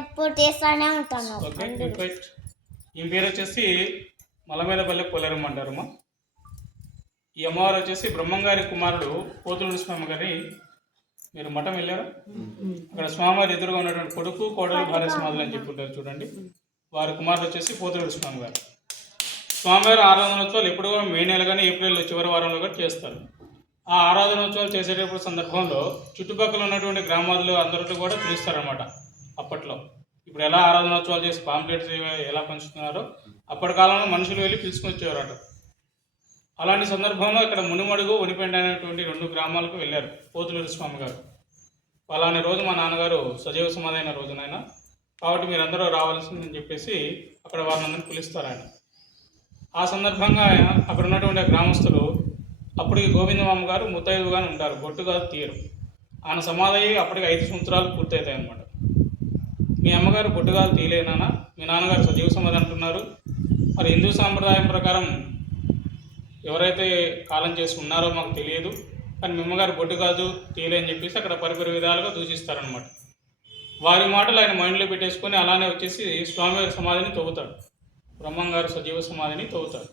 ఎప్పుడు చేస్తానే ఉంటాను. ఈ పేరు వచ్చేసి మలమేలపల్లి పొలేరమ్మ అంటారమ్మా. ఈ అమ్మవారు వచ్చేసి బ్రహ్మంగారి కుమారుడు పోతులు స్వామి గారి మీరు మఠం వెళ్ళారా? అక్కడ స్వామివారి ఎదురుగా ఉన్నటువంటి కొడుకు కోడలు భార్య సమాధులు అని చెప్పుంటారు చూడండి. వారి కుమారుడు వచ్చేసి పోతులు స్వామి గారు. స్వామివారి ఆరాధనోత్సవాలు ఎప్పుడు కూడా మే నెల కానీ ఏప్రిల్ చివరి వారంలో కూడా చేస్తారు. ఆ ఆరాధనోత్సవాలు చేసేటప్పుడు సందర్భంలో చుట్టుపక్కల ఉన్నటువంటి గ్రామాల్లో అందరితో కూడా పిలుస్తారనమాట అప్పట్లో. ఇప్పుడు ఎలా ఆరాధనోత్సవాలు చేసి పాంప్లెట్స్ ఎలా పంచుతున్నారో అప్పటి కాలంలో మనుషులు వెళ్ళి పిలుచుకొని వచ్చేవారట. అలాంటి సందర్భంలో ఇక్కడ మునిమడుగు ఉనిపెండ అనేటువంటి రెండు గ్రామాలకు వెళ్ళారు పోతులూరు స్వామి గారు. అలానే రోజు మా నాన్నగారు సజీవ సమాధైన రోజునైనా కాబట్టి మీరందరూ రావాల్సిందని చెప్పేసి అక్కడ వారిని పిలుస్తారు ఆయన ఆ సందర్భంగా అక్కడ ఉన్నటువంటి గ్రామస్తులు అప్పటికి గోవిందమామ గారు ముత్తైదుగానే ఉంటారు గొట్టుగా తీరు తీయరు. ఆయన సమాధి అప్పటికి ఐదు సంవత్సరాలు పూర్తవుతాయి అన్నమాట మీ అమ్మగారు పుట్టుగాలు తీయలేనా మీ నాన్నగారు సజీవ సమాధి అంటున్నారు. మరి హిందూ సాంప్రదాయం ప్రకారం ఎవరైతే కాలం చేసి ఉన్నారో మాకు తెలియదు. కానీ మీ అమ్మగారు బొట్టు కాదు తీయలే అని చెప్పేసి అక్కడ పరిపరి విధాలుగా దూషిస్తారనమాట వారి మాటలు ఆయన మైండ్లో పెట్టేసుకొని అలానే వచ్చేసి స్వామివారి సమాధిని తవ్వుతాడు. బ్రహ్మంగారు సజీవ సమాధిని తవ్వుతాడు.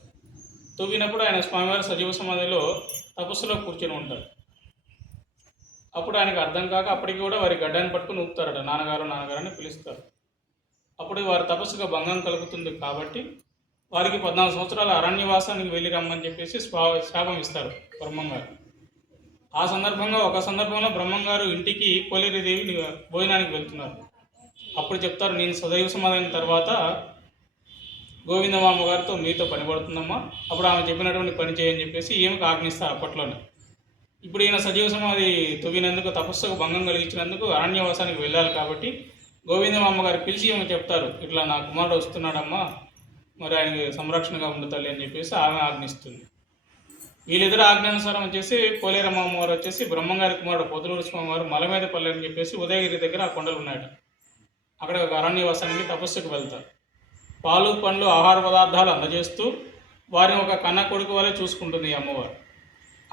తవ్వినప్పుడు ఆయన స్వామివారి సజీవ సమాధిలో తపస్సులో కూర్చొని ఉంటాడు. అప్పుడు ఆయనకు అర్థం కాక అప్పటికి కూడా వారి గడ్డాన్ని పట్టుకుని ఊపుతారట. నాన్నగారు నాన్నగారు అని పిలుస్తారు. అప్పుడు వారి తపస్సుగా భంగం కలుగుతుంది కాబట్టి వారికి పద్నాలుగు సంవత్సరాల అరణ్యవాసానికి వెళ్ళి రమ్మని చెప్పేసి స్వా శాపం ఇస్తారు బ్రహ్మంగారు. ఆ సందర్భంగా ఒక సందర్భంలో బ్రహ్మంగారు ఇంటికి కోలేరుదేవి భోజనానికి వెళ్తున్నారు. అప్పుడు చెప్తారు నేను సదైవ సమాధానం తర్వాత గోవిందమామ గారితో మీతో పని పడుతుందమ్మా అప్పుడు ఆమె చెప్పినటువంటి పని చేయని చెప్పేసి ఏమికి ఆజ్ఞిస్తారు అప్పట్లోనే. ఇప్పుడు ఈయన సజీవ సమాధి తవ్వినందుకు తపస్సుకు భంగం కలిగించినందుకు అరణ్యవాసానికి వెళ్ళాలి కాబట్టి గోవిందమామ గారు పిలిచి ఏమో చెప్తారు ఇట్లా నా కుమారుడు వస్తున్నాడమ్మా మరి ఆయనకి సంరక్షణగా ఉండు తల్లి అని చెప్పేసి ఆమె ఆజ్ఞిస్తుంది. వీళ్ళిద్దరు ఆజ్ఞానుసారం వచ్చేసి పోలేరమ్మ అమ్మవారు వచ్చేసి బ్రహ్మంగారి కుమారుడు పొదులూరు స్వామి వారు మలమేదపల్లి అని చెప్పేసి ఉదయగిరి దగ్గర ఆ కొండలు ఉన్నాయట అక్కడ ఒక అరణ్యవాసానికి తపస్సుకు వెళ్తారు. పాలు పండ్లు ఆహార పదార్థాలు అందజేస్తూ వారిని ఒక కన్న కొడుకు వలె చూసుకుంటుంది ఈ అమ్మవారు.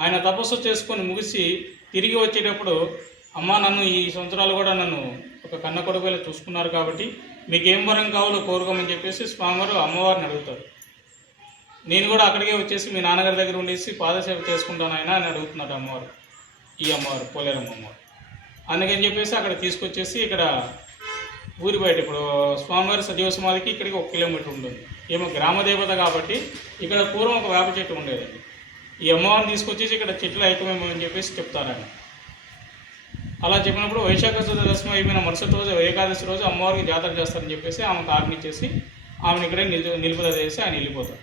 ఆయన తపస్సు చేసుకొని ముగిసి తిరిగి వచ్చేటప్పుడు అమ్మ నన్ను ఈ సంవత్సరాలు కూడా నన్ను ఒక కన్న కొడుకు చూసుకున్నారు కాబట్టి మీకు ఏం వరం కావాలో కోరుకోమని చెప్పేసి స్వామివారు అమ్మవారిని అడుగుతారు. నేను కూడా అక్కడికే వచ్చేసి మీ నాన్నగారి దగ్గర ఉండేసి పాదసేవ చేసుకుంటాను ఆయన అని అడుగుతున్నాడు అమ్మవారు. ఈ అమ్మవారు పోలేరమ్మ అమ్మవారు. అందుకని చెప్పేసి అక్కడ తీసుకొచ్చేసి ఇక్కడ ఊరి బయట ఇప్పుడు స్వామివారి సజీవ సమాధికి ఇక్కడికి ఒక కిలోమీటర్ ఉంటుంది. ఏమో గ్రామ దేవత కాబట్టి ఇక్కడ పూర్వం ఒక వేప చెట్టు ఉండేది ఈ అమ్మవారిని తీసుకొచ్చేసి ఇక్కడ చెట్లు ఐక్యమేమో అని చెప్పేసి చెప్తారని అలా చెప్పినప్పుడు వైశాఖ శుద్ధ దశమి అయిపోయిన మరుసటి రోజు ఏకాదశి రోజు అమ్మవారికి జాతర చేస్తారని చెప్పేసి ఆమెకు ఆజ్ఞించేసి ఆమెను ఇక్కడే నిలు నిలుపుదల చేసి ఆయన వెళ్ళిపోతారు.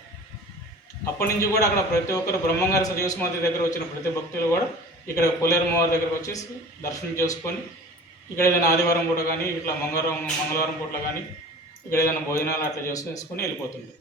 అప్పటి నుంచి కూడా అక్కడ ప్రతి ఒక్కరు బ్రహ్మంగారి సజీవ దగ్గర వచ్చిన ప్రతి భక్తులు కూడా ఇక్కడ పులేరమ్మవారి దగ్గరకు వచ్చేసి దర్శనం చేసుకొని ఇక్కడ ఏదైనా ఆదివారం పూట కానీ ఇట్లా మంగళవారం మంగళవారం పూట కానీ ఇక్కడ ఏదైనా భోజనాలు అట్లా చేసుకుని వెళ్ళిపోతుంది